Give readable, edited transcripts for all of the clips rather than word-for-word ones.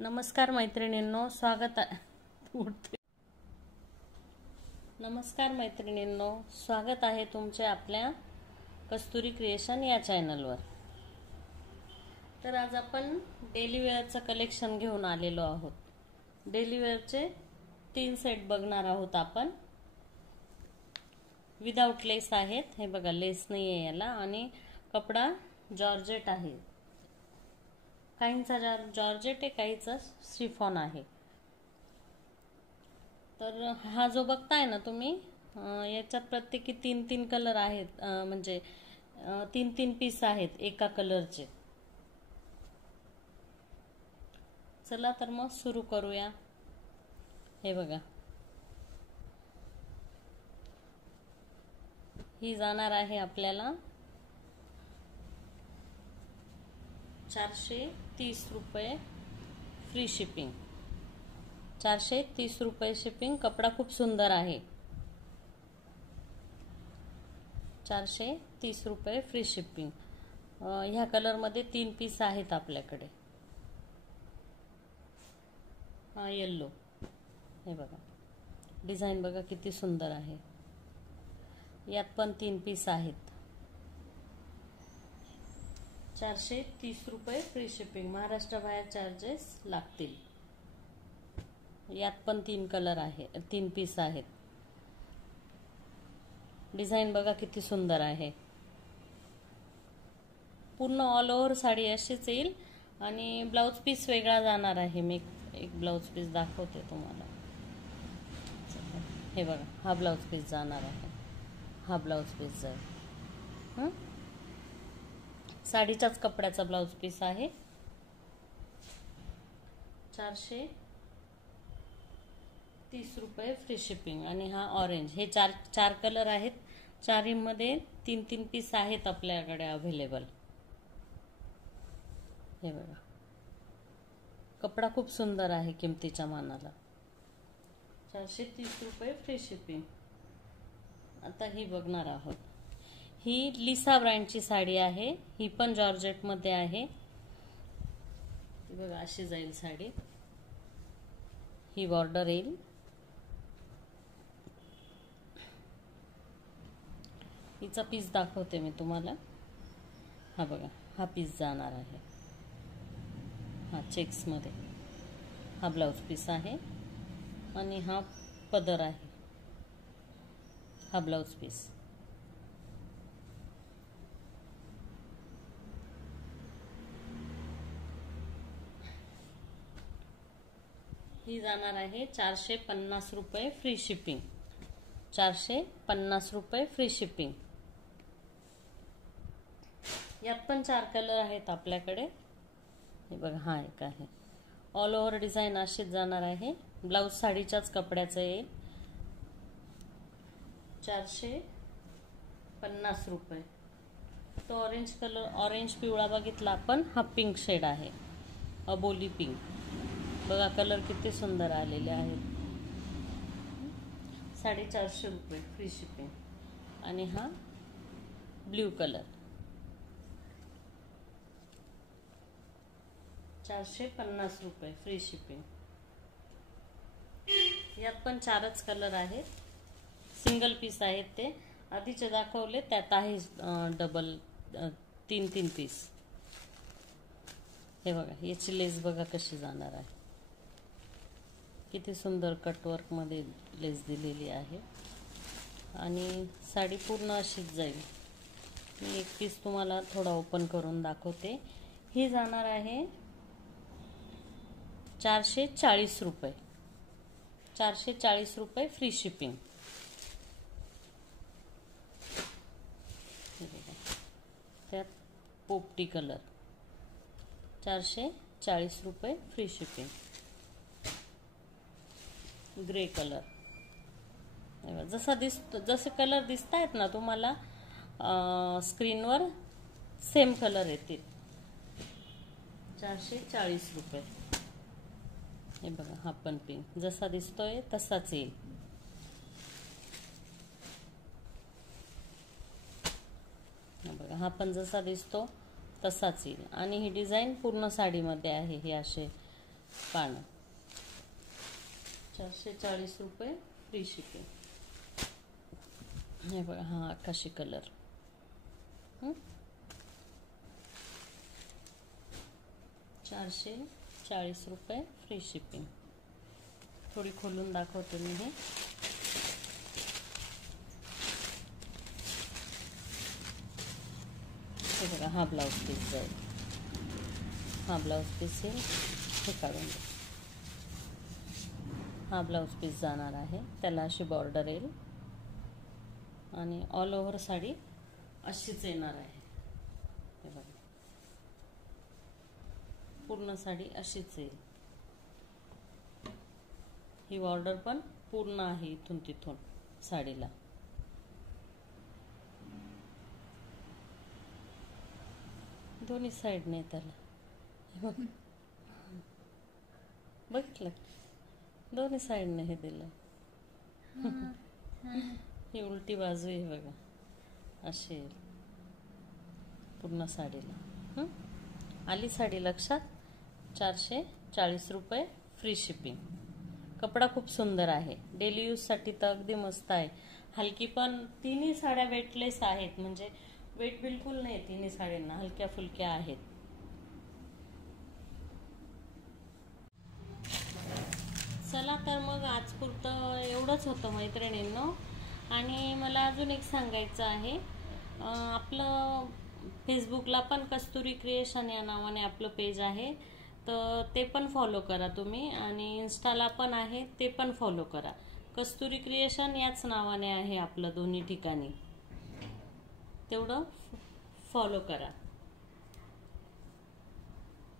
नमस्कार मैत्रिणींनो, स्वागत आहे तुमचे आपल्या कस्तुरी क्रिएशन या चॅनलवर। तर आज आपण डेली वेअरचं कलेक्शन घेऊन आलेलो आहोत। डेली वेअरचे 3 सेट बघणार आहोत आपण। विदाउट लेस आहेत, हे बघा लेस नाही आहे याला, आणि कपडा जॉर्जेट आहे। काहींचा जॉर्जेट आहे, काहीचा शिफॉन आहे। तर हा जो बघताय ना तुम्ही, याच्यात प्रत्येकी 3-3 कलर आहेत, म्हणजे 3-3 पीस आहेत एका कलरचे। चला तर मग सुरू करूया। हे बघा, ही जाणार आहे आपल्याला 430 रुपये फ्री शिपिंग। 430 रुपये शिपिंग। कपडा खूप सुंदर आहे। 430 रुपये फ्री शिपिंग। ह्या कलर मध्ये 3 पीस आहेत आपल्याकडे। हा येलो, हे बघा डिझाइन बघा किती सुंदर आहे। यात पण 3 पीस आहेत। 430 रुपये फ्री शिपिंग। महाराष्ट्र बाहेर चार्जेस लागतील। यात पण 3 कलर आहे, 3 पीस आहेत। डिझाइन बघा किती सुंदर आहे। पूर्ण ऑल ओव्हर साडी अशीच येईल, आणि ब्लाउज पीस वेगळा जाणार आहे। मी एक ब्लाउज पीस दाखवते तुम्हाला। हे बघा, हा ब्लाउज पीस जाणार आहे, हा ब्लाउज पीस जाईल। साडीच्याच कपड्याचा ब्लाउज पीस आहे। 430 रुपये फ्री शिपिंग। आणि हा ऑरेंज, हे चार कलर आहेत। चारीमध्ये 3-3 पीस आहेत आपल्याकडे अवेलेबल। हे बघा, कपडा खूप सुंदर आहे किमतीच्या मानाला। 430 रुपये फ्री शिपिंग। आता ही बघणार आहोत। ही लिसा ब्रँडची साडी आहे। ही पण जॉर्जेट मध्ये आहे। बघा अशी जाईल साडी। ही बॉर्डर येईल। हिचा पीस दाखवते मी तुम्हाला। हा बघा, हा पीस जाणार आहे, हा चेक्स मध्ये। हा ब्लाउज पीस आहे, आणि हा पदर आहे। हा ब्लाउज पीस। ही जाणार आहे 450 रुपये फ्री शिपिंग। 450 रुपये फ्री शिपिंग। यात पण 4 कलर आहेत आपल्याकडे। हे बघा, हा एक आहे। ऑल ओव्हर डिझाइन अशीच जाणार आहे। ब्लाउज साडीच्याच कपड्याचं येईल। 450 रुपये। तो ऑरेंज कलर, ऑरेंज पिवळा बघितला आपण, हा पिंक शेड आहे, अबोली पिंक। बघा कलर किती सुंदर आलेले आहेत। 450 रुपये फ्री शिपिंग। आणि हा ब्ल्यू कलर। 450 रुपये फ्री शिपिंग। यात पण 4च कलर आहेत। सिंगल पीस आहेत ते। आधीचे दाखवले त्यात आहे डबल 3-3 पीस। हे बघा, याची लेस बघा कशी जाणार आहे। किती सुंदर कटवर्क मध्ये लेस दिलेली आहे, आणि साडी पूर्ण अशीच जाईल। मी एक पीस तुम्हाला थोडा ओपन करून दाखवते। ही जाणार आहे 440 रुपये। 440 रुपये फ्री शिपिंग। त्यात पोपटी कलर। 440 रुपये फ्री शिपिंग। Grey colour. जसे कलर दिसत आहेत ना तुम्हाला स्क्रीनवर, सेम कलर येतील। 440 रुपये। हे बघा, हा पण पिंक जसा दिसतोय तसाच येईल। बघा, हा पण जसा दिसतो तसाच येईल। आणि ही डिझाइन पूर्ण साडीमध्ये आहे। हे असे पानं, 440 रुपये, फ्री शिपिंग. हे बघा, हा आकाशी कलर, 440 रुपये, फ्री शिपिंग. थोडी खोलून दाखवते मी हे. हे बघा, हा ब्लाऊज पीस जाईल, हा ब्लाऊज पीस येईल, हे काढून दे. हा ब्लाऊज पीस जाणार आहे, त्याला अशी बॉर्डर येईल आणि ऑल ओव्हर साडी अशीच येणार आहे. हे बघा, पूर्ण साडी अशीच येईल. ही बॉर्डर पण पूर्ण आहे इथून तिथून साडीला. दोन्ही साईडने त्याला बघितलं, दोन्ही साईडने हे दिलं. ही उलटी बाजू आहे बघा, अशी येईल पूर्ण साडीला. आली साडी लक्षात? 440 रुपये, फ्री शिपिंग. कपडा खूप सुंदर आहे, डेली यूजसाठी तर अगदी मस्त आहे. हलकी पण, तिन्ही साड्या वेटलेस आहेत, म्हणजे वेट बिलकुल नाही तिन्ही साड्यांना, हलक्या फुलक्या आहेत. चला तर मग आज पुरतं एवढंच होतं मैत्रिणींनो. आणि मला अजून एक सांगायचं आहे, आपलं फेसबुकला पण कस्तुरी क्रिएशन या नावाने आपलं पेज आहे, तर ते पण फॉलो करा तुम्ही. आणि इन्स्टाला पण आहे, ते पण फॉलो करा. कस्तुरी क्रिएशन याच नावाने आहे आपलं दोन्ही ठिकाणी, तेवढं फॉलो करा.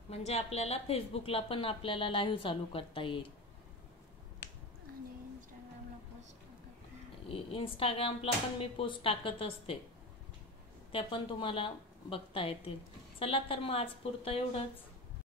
म्हणजे आपल्याला फेसबुकला पण आपल्याला लाईव्ह चालू करता येईल. इंस्टाग्रामला पण मी पोस्ट टाकत असते, त्या पण तुम्हाला बघता येतील. चला तर मग आज पुरतं एवढंच.